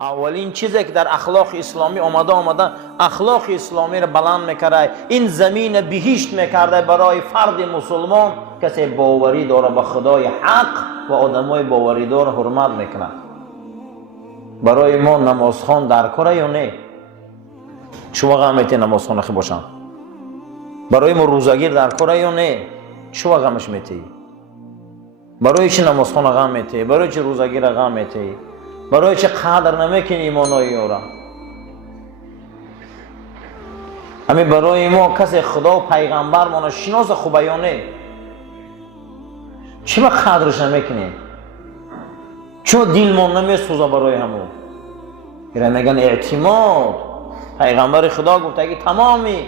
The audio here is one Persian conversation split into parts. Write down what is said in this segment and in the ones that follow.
اولین چیزی که در اخلاق اسلامی آمده اخلاق اسلامی را بلند میکرده، این زمین بهشت میکرده برای فرد مسلمان کسی باوری داره به خدای حق و آدمای باوری دار حرمت میکنه. برای ما نمازخوان در کاره یا نه؟ چه وقت میتی نمازخوان خی باشن؟ برای ما روزگیر در کاره یا نه؟ چه وقت میتی؟ برای چه نمازخوان غم میتی؟ برای چه روزگیر غم میتی؟ برای چه قدر نمیکنی ایمانایی او را؟ همین برای ما کسی خدا و پیغمبر ما شناس خوبه یا نه؟ چه قدرش نمیکنی؟ چه دل ما نمیسوزه برای همون؟ میگن اعتماد. پیغمبر خدا گفته که تمامی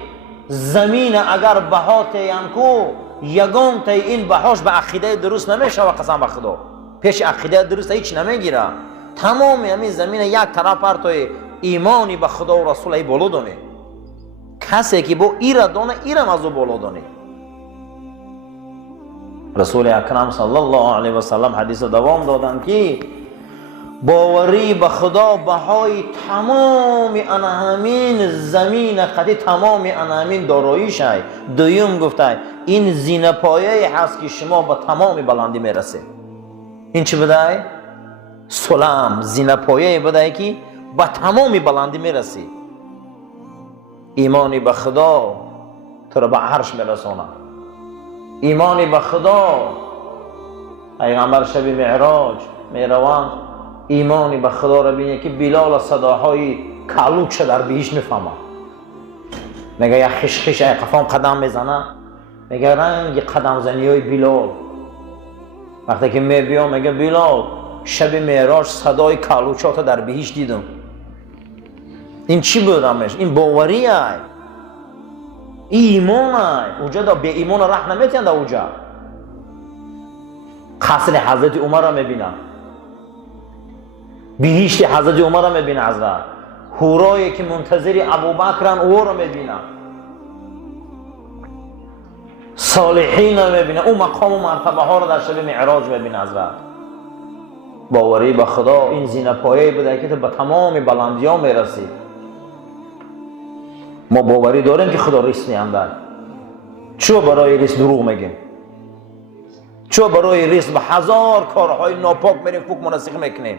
زمین اگر بهات انکو یگان تا این بهاش به عقیده درست نمیشه و قسم به خدا پیش عقیده درست هیچ نمیگیره. تمام همین زمین یک طرف پر توی ایمانی به خدا و رسول ای بالا دانه. کسی که با ایره دانه ایرم از او بالا دانه. رسول اکرم صلی الله علیه و سلم حدیث دوام دادن که باوری به خدا بهای تمام انهامین زمین قدی تمام انهامین داراییش های. دویم گفته این زینه پایه هست که شما به تمام بلندی میرسه. این چی بده؟ سلام زینه پایه بده که به تمام بلندی میرسی. ایمانی به خدا تو را به عرش میرسونه. ایمانی به خدا پیغمبر شب معراج میروند ایمانی به خدا را بینه که بلال صداهای کلوچ در بهشت میفهمه. میگه یک خشخش قفام قدم میزنه. میگه رنگ قدم زنی های بلال. وقتی که میبیام میگه بلال شب معراج صدای کلوچات در بهشت دیدم. این چی بودمش؟ این باوری های ایمان های اوجا دا به ایمان راه نمیتونده. اوجا قصر حضرت عمر را میبینه، بهشت حضرت عمر را میبینه، حضرت حورایی که منتظر ابوبکرن او را میبینه، صالحین را میبینه، او مقام و مرتبه ها را در شب معراج میبینه. حضرت باوری به خدا این زینه پایه بوده که تو به تمام بلندی ها میرسی. ما باوری داریم که خدا ریس میانده. چو برای ریس دروغ میگیم؟ چو برای ریس به هزار کارهای ناپاک میریم فوق منسق میکنیم؟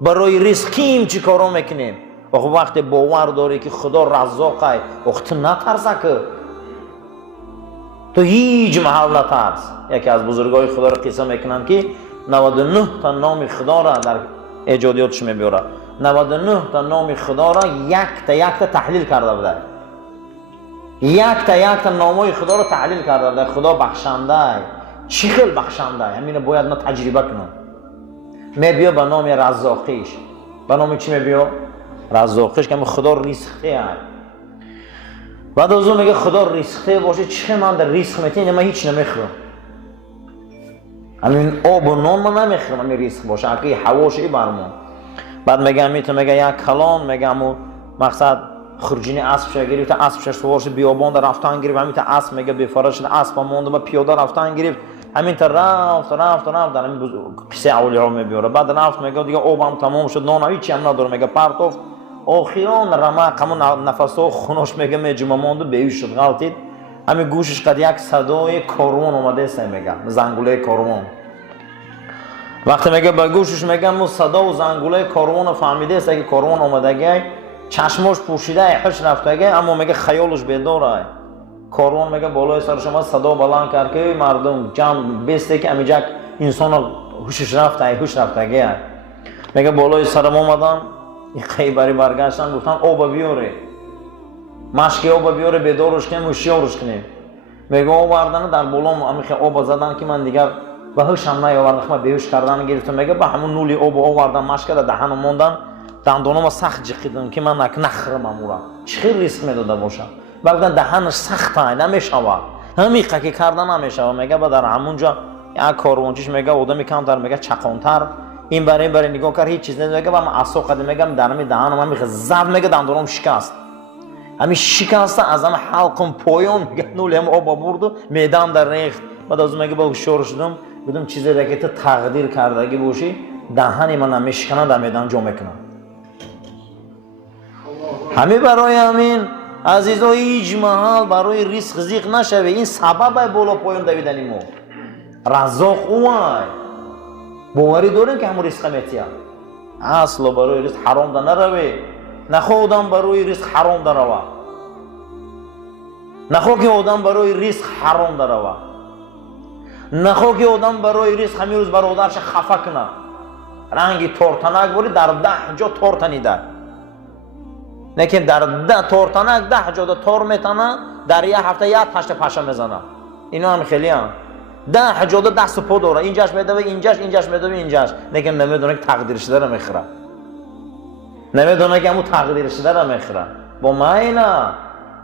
برای ریسکیم چی کارو میکنیم؟ وقت باور داری که خدا رزاقه وقت نترسه که تو هیچ محل نترس. یکی از بزرگای خدا را قصه میکنن که 99 تا نام خدا را در ایجادیاتش میبیاره. 99 تا نام خدا را یک تا تحلیل کرده بوده. یک تا نامای خدا را تحلیل کرده بوده. خدا بخشنده چی خیلی بخشنده همینه باید ما تجربه کنم. میبیا به نام رزاقیش. به نام چی میبیا؟ رزاقیش که خدا ریسخته هست. بعد از اون میگه خدا ریسخته باشه چه من در ریسخ میتین؟ من هیچ نمیخورم. همین آب و نان من نمیخورم همین ریسخ باشه اگه هواش ای برمون. بعد میگه میتونه میگه یک کلان میگه امو مقصد خرجینی اسب شه گرفت، اسب شه سوارش بیابان در رفتن گرفت، همین تا اسب میگه بفرش اسب مونده با پیاده رفتن گرفت، همین تا رفت در این قصه اولیاء میبیاره. بعد رفت میگه دیگه آبم تمام شد، نان هیچی هم نداره، میگه پرتوف آخران رمق همون نفسو خونش میگه میجمع مونده بیهوش شد. غلطید همین گوشش قد یک صدای کاروان اومده است میگه زنگوله کاروان. وقتی میگه به گوشش میگه مو صدا و زنگوله کاروان فهمیده است که کاروان اومدگه، چشمش پوشیده هش رفتگه، اما میگه خیالش بیداره. کاروان میگه بالای سر شما صدا بلند کرد که مردم جمع بیسته که امیجا انسان هوشش رفته هوش رفتگه. میگه بالای سرم اومدن این خیبری برگشتن گفتن آب بیاره، مشکی آب بیاره بیدارش کنیم هوشیارش کنیم. میگه آوردن در بالام امیخه آب زدن که من دیگر به هوش هم نیاوردم، من بیهوش کردن گرفتم. میگه به همون نولی آب آوردن مشک در دهنم موندن، دندانم سخت جقیدم که من نخرم امورا. چه ریسک میداده باشم؟ بعد دهنش سخته نمیشوه، همین که کردن نمیشوه. میگه بعد در همونجا یک کاروانچیش میگه آدمی کمتر میگه چقانتر این برای نگاه کرد هیچ چیز نمیگه. میگه من عصا قدم میگم در همین دهنم من میگه زد، میگه دندانم شکست، همین شکسته از هم حلقم پایان میگه نول هم آب برد و معده‌ام در ریخت. بعد از میگه با هوشیار شدم گفتم چیزی را که تو تقدیر کردگی باشی دهن من نمیشکنه در معده‌ام جا میکنم. همه برای همین عزیزای هیچ محل برای ریسک زیق نشوه. این سبب بالا پایان دویدن ما. رزاق اوای باوری داریم که همون ریسک میتیم. اصلا برای ریسک حرام در نروه. نخواه آدم برای ریسک حرام در روه. نخواه که آدم برای ریسک حرام در روه. نخواه که آدم برای ریسک همین روز برادرش خفه کنه. رنگی تورتنک بوری در 10 جا تور تنیده. لیکن در 10 تورتنک 10 جا تور میتنه، در یه هفته یه پشت پشه میزنه. اینا هم خیلی هم 10 جا دست پا داره، اینجاش میدوه اینجاش میدوه اینجاش، لیکن نمیدونه که تقدیر شده رو میخوره. نمیدونه که همون تقدیر شده رو میخوره. با ماینا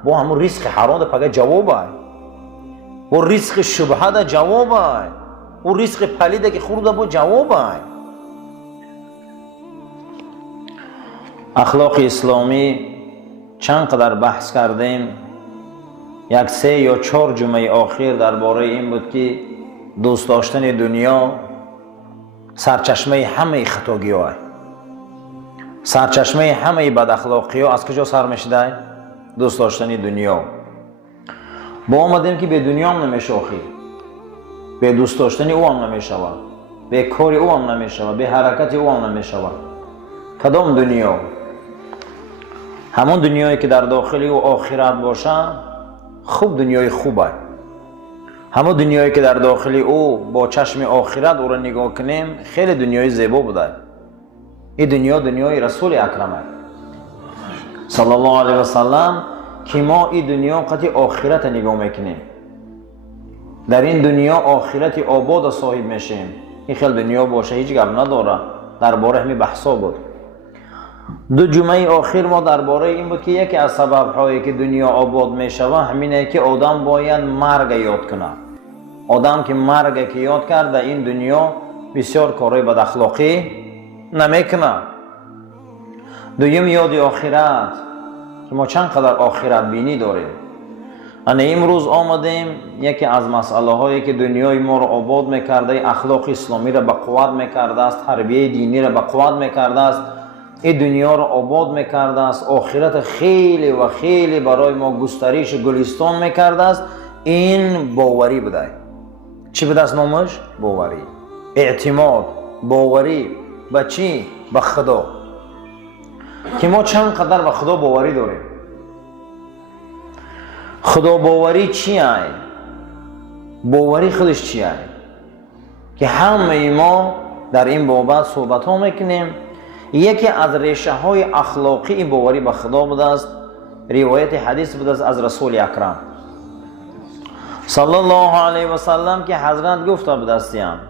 با همون ریسک حرام ده پگه جوابه، با ریسک شبهه ده جوابه، و ریسک پلیده که خورده با جوابه. اخلاق اسلامی چند قدر بحث کردیم. یک 3 یا 4 جمعه آخر درباره این بود که دوست داشتن دنیا سرچشمه همه خطاگی ها، سرچشمه همه بد اخلاقی ها از کجا سر میشده؟ دوست داشتن دنیا. با آمدیم که به دنیا هم نمیشه آخر، به دوست داشتن او هم نمیشه، به کار او هم نمیشه، به حرکت او هم نمیشه. کدام دنیا؟ همون دنیایی که در داخل او آخرت باشه خوب دنیای خوبه. همون دنیایی که در داخل او با چشم آخرت او را نگاه کنیم خیلی دنیای زیبا بوده. این دنیا دنیای رسول اکرمه صلی الله علیه و سلم که ما این دنیا قطع آخرت نگاه میکنیم. در این دنیا آخرت آباد صاحب میشیم. این خیلی دنیا باشه هیچ گپ نداره. درباره همین بحثا بود. 2 جمعه آخر ما درباره این بود که یکی از سبب‌هایی که دنیا آباد میشوه همینه که آدم باید مرگ یاد کنه. آدم که مرگ که یاد کرده این دنیا بسیار کارهای بد اخلاقی نمیکنه. دوم یاد آخرت که ما چند قدر آخرت بینی داریم. انا امروز آمدیم یکی از مسئله هایی که دنیای ما رو آباد میکرده، اخلاق اسلامی رو به قوت میکرده است، تربیت دینی رو به قوت میکرده است، این دنیا رو آباد میکرده است، آخرت خیلی و خیلی برای ما گسترش گلستان میکرده است. این باوری بوده. چی بوده است نامش؟ باوری، اعتماد، باوری به چی؟ به خدا. که ما چند قدر به خدا باوری داریم. خدا باوری چیه؟ باوری خودش چیه؟ که همه ما در این بابت صحبت ها میکنیم. یکی از ریشه های اخلاقی این باوری به خدا بوده است. روایت حدیث بوده است از رسول اکرم صلی الله علیه و سلم که حضرت گفته بوده استیم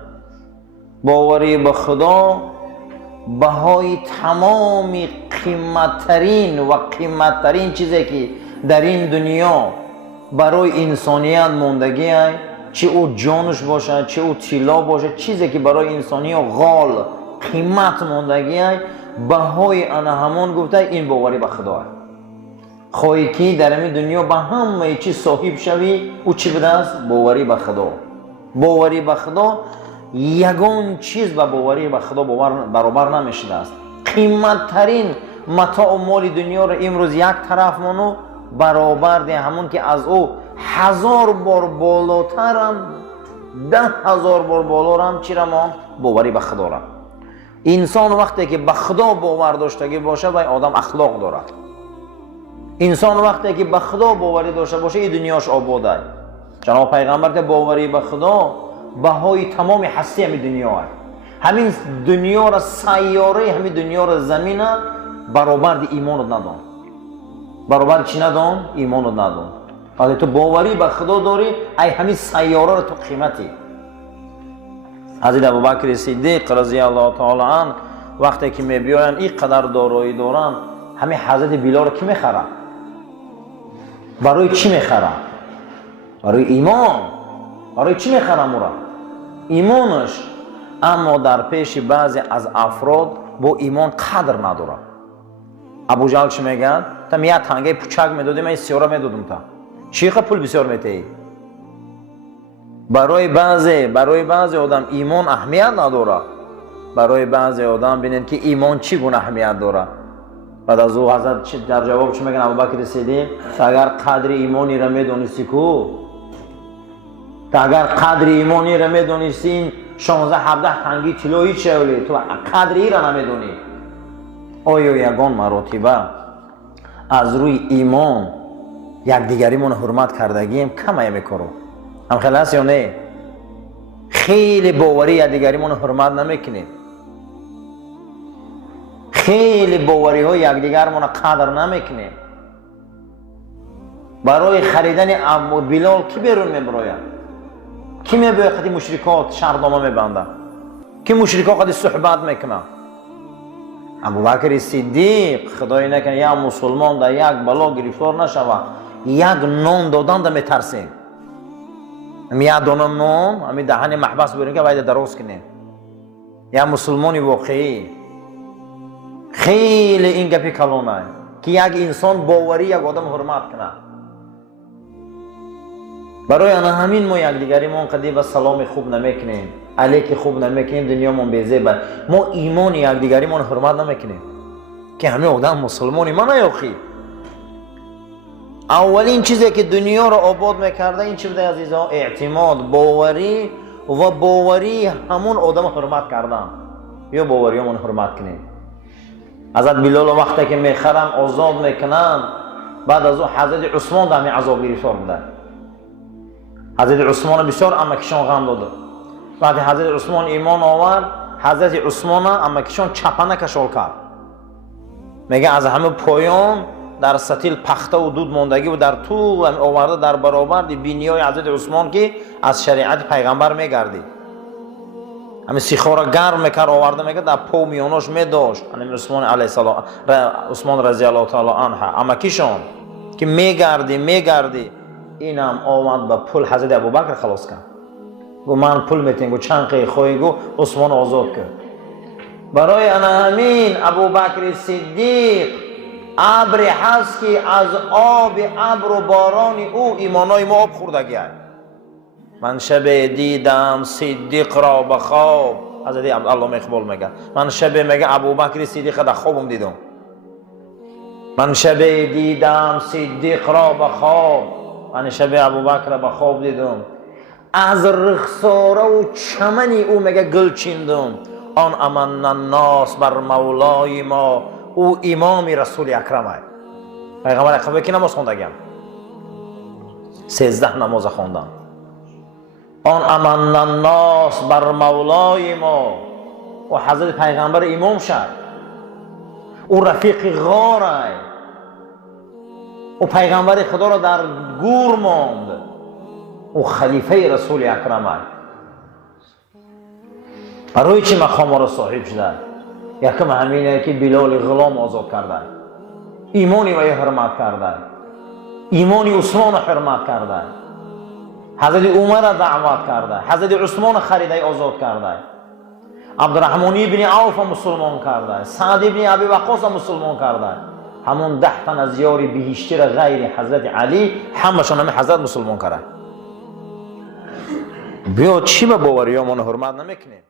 باوری به خدا بهای تمام قیمتترین و قیمتترین چیزی که در این دنیا برای انسانیت موندگی است، چه او جانش باشه چه او طلا باشه، چیزی که برای انسانیت غال قیمت موندگی است، بهای آن همان گفته این باوری به خدا است. خواهی که در این دنیا به همه چیز صاحب شوی او چی بوده است؟ باوری به خدا. باوری به خدا یگان چیز به باوری به خدا برابر نمیشده است. قیمتترین متاع و مال دنیا رو امروز یک طرف منو برابر ده همون که از او 1000 بار بالاترم، 10,000 بار بالاترم چی را ما؟ باوری به خدا را. انسان وقتی که به خدا باور داشتگی باشه و آدم اخلاق داره. انسان وقتی که به خدا باوری داشته باشه این دنیاش آباده. جناب پیغمبر که باوری به خدا بهای تمام هستی همین دنیا است. همین دنیا را سیاره، همین دنیا را زمین برابر دی ایمان رو ندان. برابر چی ندان؟ ایمان رو ندان. وقتی تو باوری به خدا داری ای همین سیاره را تو قیمتی. حضرت ابوبکر صدیق رضی الله تعالی عنه وقتی که میبیاین این قدر دارایی دارن همین حضرت بلال رو کی میخره؟ برای چی میخره؟ برای ایمان. برای چی میخره مرا؟ ایمانش. اما در پیش بعضی از افراد با ایمان قدر نداره. ابو جهل چی میگن؟ تا یه تنگه پوچک میدادی من سیاره میدادم تا چی پول بسیار میتهی؟ برای بعضی آدم ایمان اهمیت نداره. برای بعضی آدم ببینید که ایمان چی گونه اهمیت داره. بعد از او حضرت در جواب چی میگن؟ ابوبکر صدیق اگر قدر ایمانی را میدونستی کو، اگر قدر ایمانی را میدونستی 16 17 تنگی طلا هیچ شولی، تو قدری را نمیدونی. آیا یگان مراتبه از روی ایمان یکدیگریمون حرمت کردگیم کم میکنیم؟ هم خیلی هست یا نه؟ خیلی باوری یکدیگریمون حرمت نمیکنیم، خیلی باوری ها یکدیگرمون قدر نمیکنیم. برای خریدن ابو بلال کی بیرون میبراید؟ کی میباید خودی مشرکات شرطنامه میبنده؟ کی مشرکات خودی صحبت میکنه؟ ابوبکر صدیق خدای نکنه یا مسلمان در یک بلا گرفتار نشود، یک نان دادن در میترسیم. یک دانه نان همی دهن محبس بریم که باید دراز کنیم. یا مسلمانی واقعی خیلی این گپی کلانه که یک انسان باوری یک آدم حرمت کنه. برای آن همین ما یکدیگریمون قدی به سلام خوب نمیکنیم، علیک خوب نمیکنیم، دنیامون بیزیبه. ما ایمان یکدیگریمون حرمت نمیکنیم که همه آدم مسلمانی. من نیاخی اولین چیزی که دنیا رو آباد میکرده این چی بوده عزیزان؟ اعتماد، باوری و باوری همون آدم حرمت کردن. یا باوریمون حرمت کنیم. حضرت بلال وقتی که میخرن آزاد میکنن، بعد از او حضرت عثمان در می عذاب گرفتار بوده. حضرت عثمان بسیار امکشان غم داده. وقتی حضرت عثمان ایمان آورد، حضرت عثمان امکشان چپنه کشال کرد. میگه از همه پایان در ستیل پخته و دود ماندگی و در تو آورده در برابر بینیای حضرت عثمان که از شریعت پیغمبر میگردی. همین سیخا را گرم میکرد آورده، میگه در پا میاناش میداشت. همین عثمان علیه السلام، عثمان رضی الله تعالی عنه امکیشان که میگردی. اینم آمد به پول حضرت ابوبکر خلاص کرد. گو من پول میتین، گو چند قی خواهی، گو عثمان آزاد کرد. برای انا همین ابوبکر صدیق ابری هست که از آب ابر و باران او ایمانای ما آب خوردگی هست. من شب دیدم صدیق را به خواب، حضرت علامه اقبال میگه من شب میگه ابوبکر صدیق در خوابم دیدم. من شب دیدم صدیق را به خواب، من شب ابوبکر را به خواب دیدم. از رخساره و چمنی او میگه گل چیندم. آن امن الناس بر مولای ما، او امام رسول اکرم است. پیغمبر اکرم که نماز خوندگیم 13 نماز خوندم. آن امن الناس بر مولای ما، و حضرت پیغمبر امام شد. او رفیق غار است. او پیغمبر خدا را در گور ماند. او خلیفه رسول اکرم است. برای چی مقام را صاحب شده؟ یکم همینه که بلال غلام آزاد کرده، ایمانی وی حرمت کرده، ایمانی عثمان حرمت کرده، حضرت عمر را دعوت کرده، حضرت عثمان خریده آزاد کرده، عبدالرحمن ابن عوف مسلمان کرده، سعد ابن ابی وقاص مسلمان کرده. همون 10 تن از یاری بهشتی را غیر حضرت علی همشون همه حضرت مسلمان کرده. بیا چی به باوریامون حرمت نمیکنیم؟